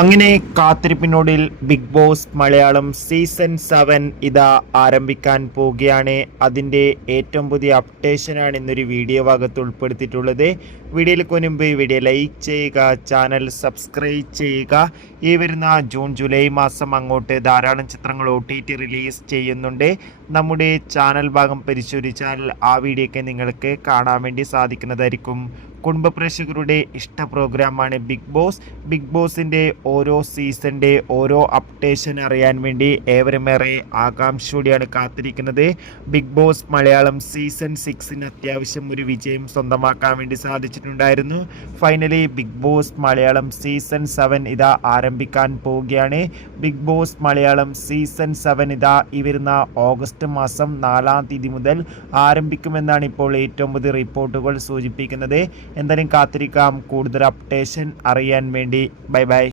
അങ്ങനെ കാത്തിരിപ്പിനൊടുവിൽ big Boss Malayalam season 7 ഇതാ ആരംഭിക്കാൻ പോവുകയാണ്. അതിൻ്റെ ഏറ്റവും പുതിയ അപ്ഡേഷനാണ് ഇന്നൊരു വീഡിയോ ഭാഗത്ത് ഉൾപ്പെടുത്തിയിട്ടുള്ളത്. വീഡിയോയിലേക്ക് മുൻപ് വീഡിയോ ലൈക്ക് ചെയ്യുക, ചാനൽ സബ്സ്ക്രൈബ് ചെയ്യുക. ഈ വരുന്ന ജൂൺ ജൂലൈ മാസം അങ്ങോട്ട് ധാരാളം ചിത്രങ്ങൾ OTT റിലീസ് ചെയ്യുന്നുണ്ട്. നമ്മുടെ ചാനൽ ഭാഗം പരിശോധിച്ചാൽ ആ വീഡിയോയൊക്കെ നിങ്ങൾക്ക് കാണാൻ വേണ്ടി സാധിക്കുന്നതായിരിക്കും. കുടുംബ പ്രേക്ഷകരുടെ ഇഷ്ട പ്രോഗ്രാമാണ് ബിഗ് ബോസ്. ബിഗ് ബോസിൻ്റെ ഓരോ സീസണിൻ്റെ ഓരോ അപ്ഡേഷൻ അറിയാൻ വേണ്ടി ഏവരുമേറെ ആകാംക്ഷയോടെയാണ് കാത്തിരിക്കുന്നത്. ബിഗ് ബോസ് മലയാളം സീസൺ 6 അത്യാവശ്യം ഒരു വിജയം സ്വന്തമാക്കാൻ വേണ്ടി സാധിച്ചിട്ടുണ്ടായിരുന്നു. Finally Big Boss Malayalam season 7 ഇതാ ആരംഭിക്കാൻ പോവുകയാണ്. ബിഗ് ബോസ് മലയാളം സീസൺ 7 ഇതാ ഈ വരുന്ന ഓഗസ്റ്റ് മാസം 4-ാം തീയതി മുതൽ ആരംഭിക്കുമെന്നാണ് ഇപ്പോൾ ഏറ്റവും പുതിയ റിപ്പോർട്ടുകൾ സൂചിപ്പിക്കുന്നത്. എന്തായാലും കാത്തിരിക്കാം കൂടുതൽ അപ്ഡേഷൻ അറിയാൻ വേണ്ടി. Bye bye.